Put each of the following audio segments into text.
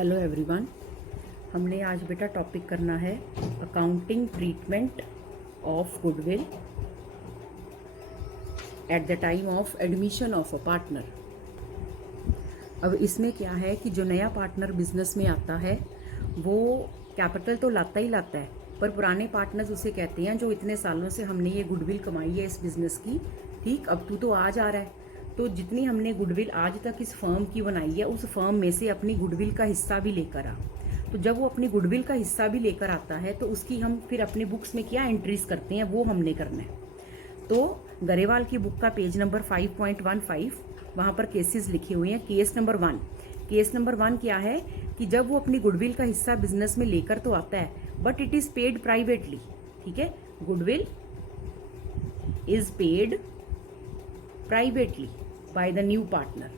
Hello everyone. हमने आज बेटा टॉपिक करना है accounting treatment of goodwill at the time of admission of a partner. अब इसमें क्या है कि जो नया पार्टनर बिजनेस में आता है वो कैपिटल तो लाता ही लाता है, पर पुराने पार्टनर्स उसे कहते हैं जो इतने सालों से हमने ये गुडविल कमाई है इस बिज़नेस की, ठीक, अब तू तो आज आ रहा है, तो जितनी हमने गुडविल आज तक इस फर्म की बनाई है उस फर्म में से अपनी गुडविल का हिस्सा भी लेकर आ। तो जब वो अपनी गुडविल का हिस्सा भी लेकर आता है तो उसकी हम फिर अपनी बुक्स में क्या एंट्रीज करते हैं वो हमने करना है। तो गरेवाल की बुक का पेज नंबर 5.15 वहाँ पर केसेस लिखे हुए हैं। केस नंबर 1 क्या है कि जब वो अपनी गुडविल का हिस्सा बिजनेस में लेकर तो आता है but it is paid privately. ठीक है, goodwill is paid privately by the new partner.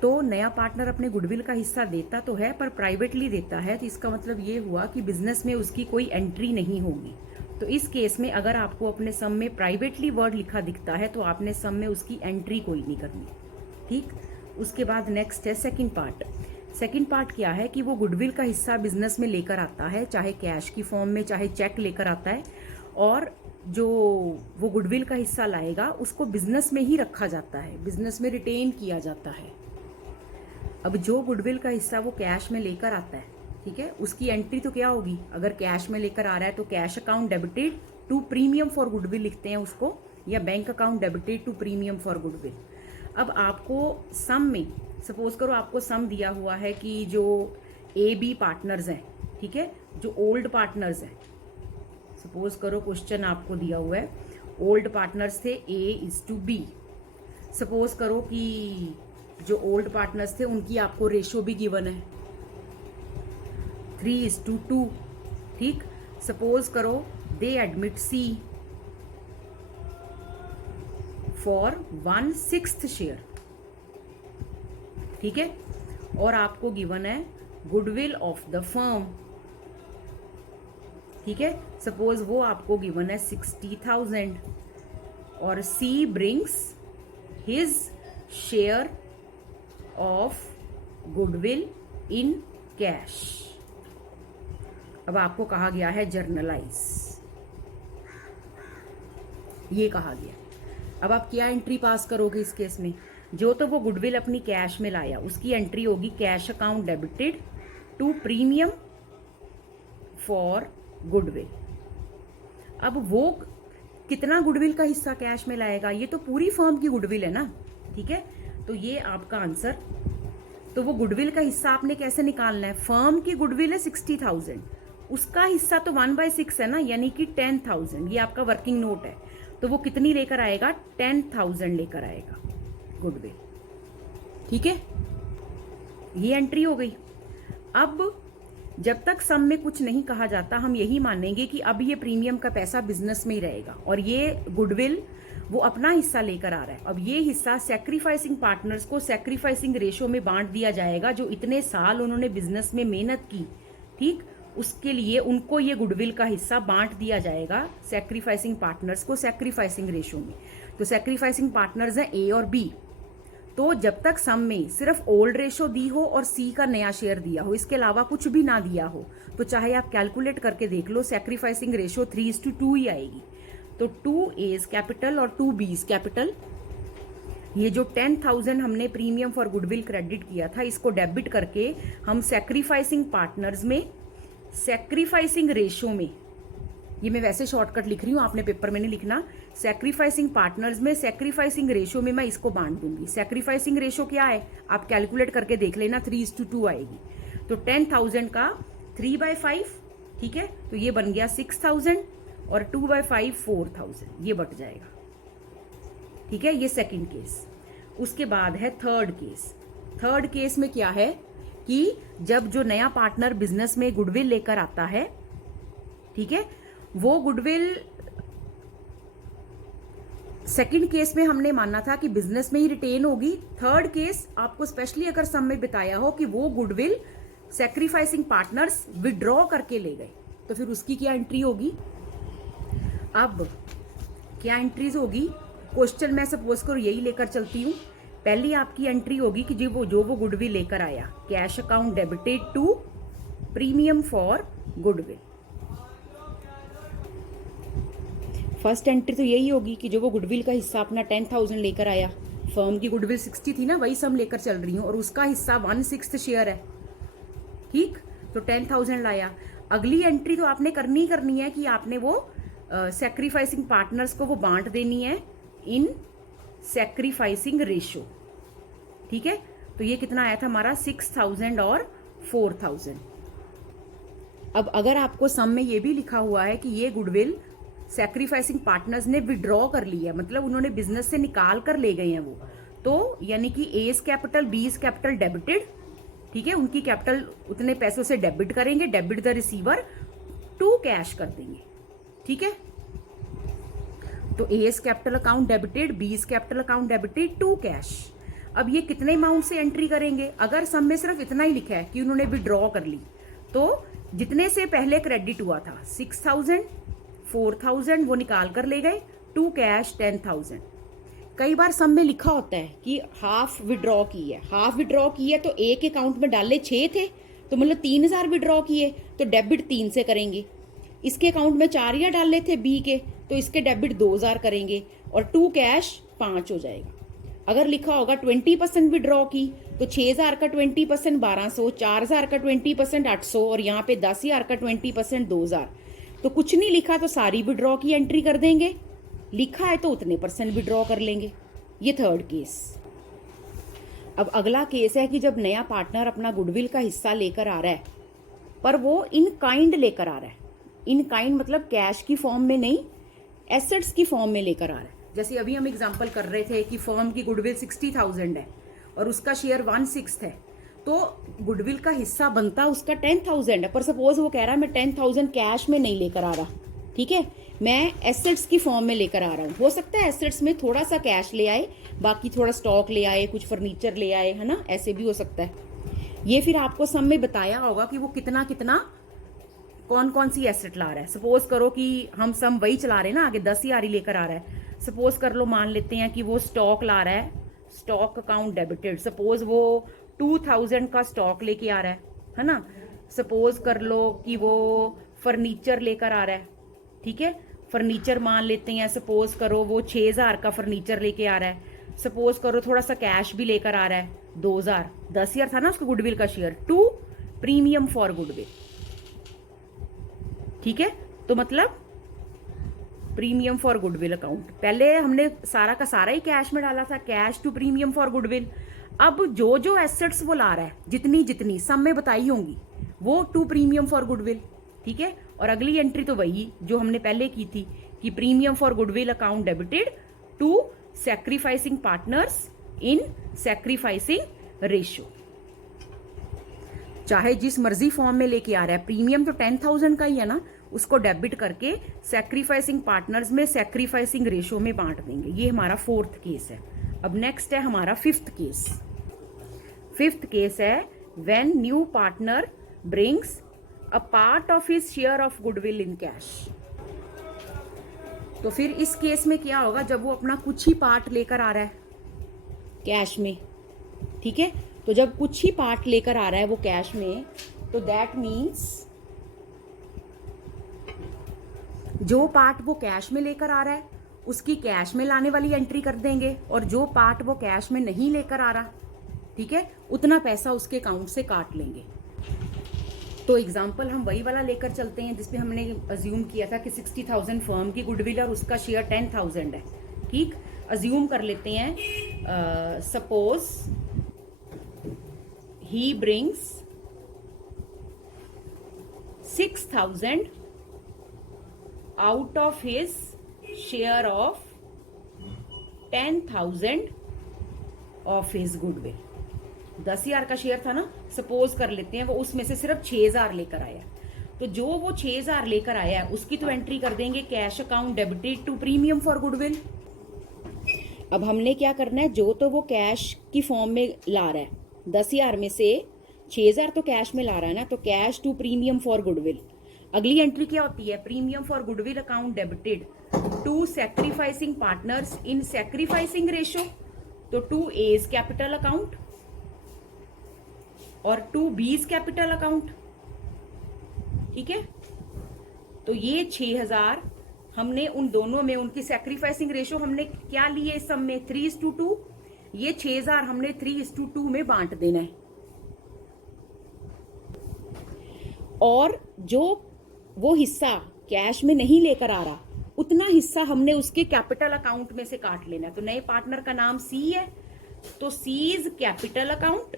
तो नया पार्टनर अपने गुडविल का हिस्सा देता तो है पर प्राइवेटली देता है, तो इसका मतलब ये हुआ कि बिजनेस में उसकी कोई एंट्री नहीं होगी। तो इस केस में अगर आपको अपने सम में प्राइवेटली वर्ड लिखा दिखता है तो आपने सम में उसकी एंट्री कोई नहीं करनी, ठीक। उसके बाद नेक्स्ट है सेकंड पार्ट क्या है कि वो गुडविल का हिस्सा बिजनेस में लेकर आता है, चाहे कैश की फॉर्म में चाहे चेक लेकर आता है, और जो वो गुडविल का हिस्सा लाएगा उसको बिजनेस में ही रखा जाता है, बिजनेस में रिटेन किया जाता है। अब जो गुडविल का हिस्सा वो कैश में लेकर आता है, ठीक है, उसकी एंट्री तो क्या होगी, अगर कैश में लेकर आ रहा है तो cash account debited to premium for goodwill लिखते हैं उसको, या bank account debited to premium for goodwill. अब आपको सम में सपोज करो आपको सम दिया हुआ है कि जो ए बी पार्टनर्स हैं, ठीक है, जो ओल्ड पार्टनर्स हैं, सपोज करो क्वेश्चन आपको दिया हुआ है ओल्ड पार्टनर्स थे A:B। सपोज करो कि जो ओल्ड पार्टनर्स थे उनकी आपको रेशो भी गिवन है 3:2, ठीक। सपोज करो दे एडमिट C फॉर 1/6 शेयर, ठीक है, और आपको गिवन है गुडविल ऑफ द फर्म, ठीक है, सपोज वो आपको गिवन है 60,000 और C brings his share of goodwill in cash. अब आपको कहा गया है जर्नलाइज, ये कहा गया। अब आप क्या एंट्री पास करोगे इस केस में, जो तो वो गुडविल अपनी कैश में लाया उसकी एंट्री होगी cash account debited to premium for goodwill. अब वो कितना गुडविल का हिस्सा कैश में लाएगा, ये तो पूरी फर्म की गुडविल है ना, ठीक है, तो ये आपका आंसर। तो वो गुडविल का हिस्सा आपने कैसे निकालना है, फर्म की गुडविल है 60,000, उसका हिस्सा तो 1/6 है ना, यानी कि 10,000, ये आपका वर्किंग नोट है, तो वो कितनी लेकर आएगा 10,000 लेकर आएगा गुडविल, ठीक है, ये एंट्री हो गई। अब जब तक सम में कुछ नहीं कहा जाता हम यही मानेंगे कि अब ये प्रीमियम का पैसा बिजनेस में ही रहेगा और ये गुडविल वो अपना हिस्सा लेकर आ रहा है। अब ये हिस्सा सैक्रिफाइसिंग पार्टनर्स को सैक्रिफाइसिंग रेशो में बांट दिया जाएगा, जो इतने साल उन्होंने बिजनेस में मेहनत की, ठीक, उसके लिए उनको ये गुडविल का हिस्सा बांट दिया जाएगा सैक्रिफाइसिंग पार्टनर्स को सैक्रिफाइसिंग रेशो में। तो सैक्रिफाइसिंग पार्टनर्स हैं A और B। तो जब तक सम में सिर्फ ओल्ड रेशो दी हो और C का नया शेयर दिया हो, इसके अलावा कुछ भी ना दिया हो, तो चाहे आप कैलकुलेट करके देख लो सैक्रिफाइसिंग रेशो 3:2 ही आएगी। तो 2A's कैपिटल और 2B's कैपिटल, ये जो 10,000 हमने प्रीमियम फॉर गुडविल क्रेडिट किया था इसको डेबिट करके हम सैक्रिफाइसिंग पार्टनर्स में सैक्रिफाइसिंग रेशो में, ये मैं वैसे शॉर्टकट लिख रही हूँ, आपने पेपर में नहीं लिखना, सैक्रिफाइसिंग पार्टनर्स में सैक्रिफाइसिंग रेशो में मैं इसको बांट दूंगी। सैक्रिफाइसिंग रेशो क्या है आप कैलकुलेट करके देख लेना, 3:2 आएगी। तो 10,000 का 3/5, ठीक है, तो ये बन गया 6,000 और 2/5 4,000, ये बट जाएगा, ठीक है, ये सेकंड केस। उसके बाद है थर्ड केस में क्या है कि जब जो नया पार्टनर बिजनेस में गुडविल लेकर आता है, ठीक है, वो गुडविल सेकंड केस में हमने माना था कि बिजनेस में ही रिटेन होगी। थर्ड केस आपको स्पेशली अगर सम में बताया हो कि वो गुडविल सैक्रिफाइसिंग पार्टनर्स विड्रॉ करके ले गए, तो फिर उसकी क्या एंट्री होगी। अब क्या एंट्रीज होगी, क्वेश्चन मैं सपोज करो यही लेकर चलती हूँ पहली आपकी एंट्री होगी कि जो वो गुडविल लेकर आया, cash account debited to premium for goodwill. First entry तो यही होगी कि जो वो गुडविल का हिस्सा अपना 10,000 लेकर आया, फर्म की गुडविल 60 थी ना, वही सम लेकर चल रही हूँ, और उसका हिस्सा 1/6 शेयर है, ठीक, तो 10,000 लाया। अगली एंट्री तो आपने करनी ही करनी है कि आपने वो सेक्रीफाइसिंग पार्टनर्स को वो बांट देनी है इन सेक्रीफाइसिंग रेशो, ठीक है। तो ये कितना आया था हमारा 6,000 और 4,000। अब अगर आपको सम में ये भी लिखा हुआ है कि ये गुडविल सेक्रीफाइसिंग पार्टनर्स ने विड्रॉ कर ली है, मतलब उन्होंने बिजनेस से निकाल कर ले गए हैं वो, तो यानी कि A's capital B's capital debited, ठीक है, उनकी कैपिटल उतने पैसों से डेबिट करेंगे, debit the receiver to cash कर देंगे, ठीक है। तो A's capital account debited, B's capital account debited to cash. अब ये कितने अमाउंट से एंट्री करेंगे? अगर सम में सिर्फ इतना ही लिखा है कि उन्होंने विड्रॉ कर ली, तो जितने से पहले क्रेडिट हुआ था 6,000 4,000 वो निकाल कर ले गए, टू कैश 10,000। कई बार सम में लिखा होता है कि हाफ विड्रॉ की है, हाफ विड्रॉ की है तो एक अकाउंट में डाले 6 थे, तो मतलब 3,000 विड्रॉ किए तो डेबिट 3 से करेंगे। इसके अकाउंट में 4 डाले थे बी के, तो इसके डेबिट 2,000 करेंगे और टू कैश 5 हो जाएगा। अगर लिखा होगा 20% विड्रॉ की, तो 6,000 का 20% 1,200, 4,000 का 20% 800 और यहाँ पे 10,000 का 20% 2,000। तो कुछ नहीं लिखा तो सारी विड्रॉ की एंट्री कर देंगे, लिखा है तो उतने % विड्रॉ कर लेंगे। ये थर्ड केस। अब अगला केस है कि जब नया पार्टनर अपना गुडविल का हिस्सा लेकर आ रहा है, पर वो इन काइंड लेकर आ रहा है। इन काइंड मतलब कैश की फॉर्म में नहीं, एसेट्स की फॉर्म में लेकर आ रहा है। जैसे अभी हम एग्जांपल कर रहे थे कि फर्म की गुडविल 60,000 है और उसका शेयर 1/6 है, तो गुडविल का हिस्सा बनता उसका 10,000 है, पर सपोज वो कह रहा है मैं 10,000 कैश में नहीं लेकर आ रहा, ठीक है, मैं एसेट्स की फॉर्म में लेकर आ रहा हूँ। हो सकता है एसेट्स में थोड़ा सा कैश ले आए, बाकी थोड़ा स्टॉक ले आए, कुछ फर्नीचर ले आए, है ना, ऐसे भी हो सकता है। ये फिर आपको सम में बताया होगा कि वो कितना कितना कौन कौन सी एसेट ला रहा है। सपोज करो कि हम सम वही चला रहे हैं ना, आगे 10,000 ही लेकर आ रहा है। सपोज कर लो, मान लेते हैं कि वो स्टॉक ला रहा है, स्टॉक अकाउंट डेबिटेड, सपोज वो 2,000 का स्टॉक लेके आ रहा है ना। सपोज कर लो कि वो फर्नीचर लेकर आ रहा है, ठीक है, फर्नीचर मान लेते हैं, सपोज करो वो 6,000 का फर्नीचर लेके आ रहा है। सपोज करो थोड़ा सा कैश भी लेकर आ रहा है 2,000, 10,000 था ना उसका गुडविल का share, to premium for goodwill, ठीक है। तो मतलब प्रीमियम फॉर गुडविल अकाउंट, पहले हमने सारा का सारा ही कैश में डाला था, cash to premium for goodwill. अब जो जो एसेट्स वो ला रहा है, जितनी जितनी सम में बताई होंगी, वो टू प्रीमियम फॉर गुडविल, ठीक है। और अगली एंट्री तो वही जो हमने पहले की थी कि premium for goodwill account debited to sacrificing partners in sacrificing ratio. चाहे जिस मर्जी फॉर्म में लेके आ रहा है, प्रीमियम तो 10,000 का ही है ना, उसको डेबिट करके सैक्रिफाइसिंग पार्टनर्स में सैक्रिफाइसिंग रेशियो में बांट देंगे। ये हमारा फोर्थ केस है। अब नेक्स्ट है हमारा फिफ्थ केस। फिफ्थ केस है when new partner brings a part of his share of goodwill in cash. तो फिर इस केस में क्या होगा, जब वो अपना कुछ ही पार्ट लेकर आ रहा है कैश में, ठीक है, तो जब कुछ ही पार्ट लेकर आ रहा है वो कैश में, तो दैट मीन्स जो पार्ट वो कैश में लेकर आ रहा है उसकी कैश में लाने वाली एंट्री कर देंगे, और जो पार्ट वो कैश में नहीं लेकर आ रहा, ठीक है, उतना पैसा उसके अकाउंट से काट लेंगे। तो एग्जाम्पल हम वही वाला लेकर चलते हैं जिसपे हमने अज्यूम किया था कि 60,000 फर्म की गुडविल और उसका शेयर 10,000 है, ठीक। अज्यूम कर लेते हैं, suppose he brings 6,000 out of his share of 10,000 of his goodwill. 10,000 का शेयर था ना, सपोज कर लेते हैं वो उसमें से सिर्फ 6,000 लेकर आया, तो जो वो 6,000 लेकर आया है उसकी तो एंट्री कर देंगे cash account debited to premium for goodwill. अब हमने क्या करना है, जो तो वो कैश की फॉर्म में ला रहा है, 10,000 में से 6,000 तो कैश में ला रहा है ना, तो cash to premium for goodwill. अगली एंट्री क्या होती है, premium for goodwill account debited to sacrificing partners in sacrificing ratio, तो टू एज कैपिटल अकाउंट और टू बीज कैपिटल अकाउंट। ठीक है, तो ये 6000 हमने उन दोनों में उनकी सैक्रिफाइसिंग रेशो हमने क्या ली है इस सब में 3:2। ये 6000 हमने 3:2 में बांट देना है। और जो वो हिस्सा कैश में नहीं लेकर आ रहा उतना हिस्सा हमने उसके कैपिटल अकाउंट में से काट लेना है। तो नए पार्टनर का नाम सी है, तो सीज कैपिटल अकाउंट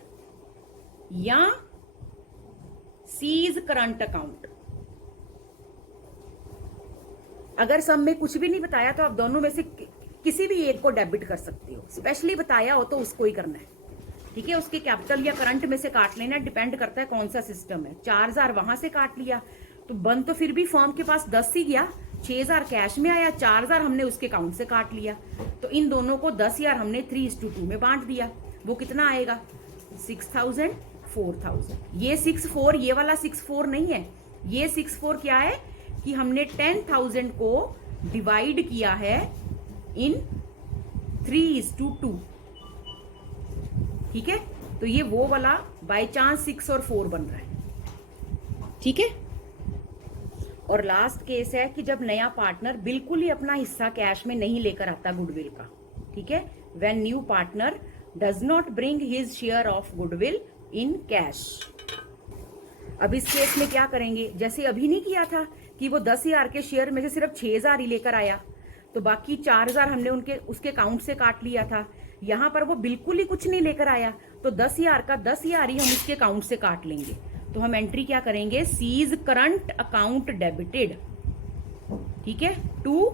या सीज करंट अकाउंट। अगर सब में कुछ भी नहीं बताया तो आप दोनों में से किसी भी एक को डेबिट कर सकते हो। स्पेशली बताया हो तो उसको ही करना है। ठीक है, उसके कैपिटल या करंट में से काट लेना, डिपेंड करता है कौन सा सिस्टम है। 4000 वहां से काट लिया तो बन तो फिर भी फर्म के पास 10 ही गया। 6000 कैश में आया, 4000 हमने उसके अकाउंट से काट लिया। तो इन दोनों को 10,000 हमने 3:2 में बांट दिया। वो कितना आएगा 6000 4000। ये 64 ये वाला 64 नहीं है। ये 64 क्या है कि हमने 10,000 को डिवाइड किया है इन 3:2। ठीक है, तो ये वो वाला बाय चांस 6 और 4 बन रहा है। ठीक है, और लास्ट केस है कि जब नया पार्टनर बिल्कुल ही अपना हिस्सा कैश में नहीं लेकर आता गुडविल का। ठीक है, when new partner does not bring his share of goodwill in cash. अब इस केस में क्या करेंगे, जैसे अभी नहीं किया था कि वो 10,000 के शेयर में से सिर्फ 6000 ही लेकर आया, तो बाकी 4000 हमने उसके अकाउंट से काट लिया था। यहां पर वो बिल्कुल ही कुछ नहीं लेकर आया, तो 10,000 का 10,000 ही हम उसके अकाउंट से काट लेंगे। तो हम एंट्री क्या करेंगे, सीज करंट अकाउंट डेबिटेड। ठीक है, टू,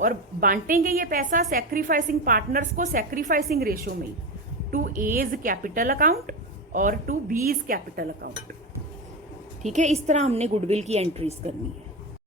और बांटेंगे ये पैसा सैक्रिफाइसिंग पार्टनर्स को सैक्रिफाइसिंग रेशो में, टू एज कैपिटल अकाउंट और टू बीज कैपिटल अकाउंट। ठीक है, इस तरह हमने गुडविल की एंट्रीज करनी है।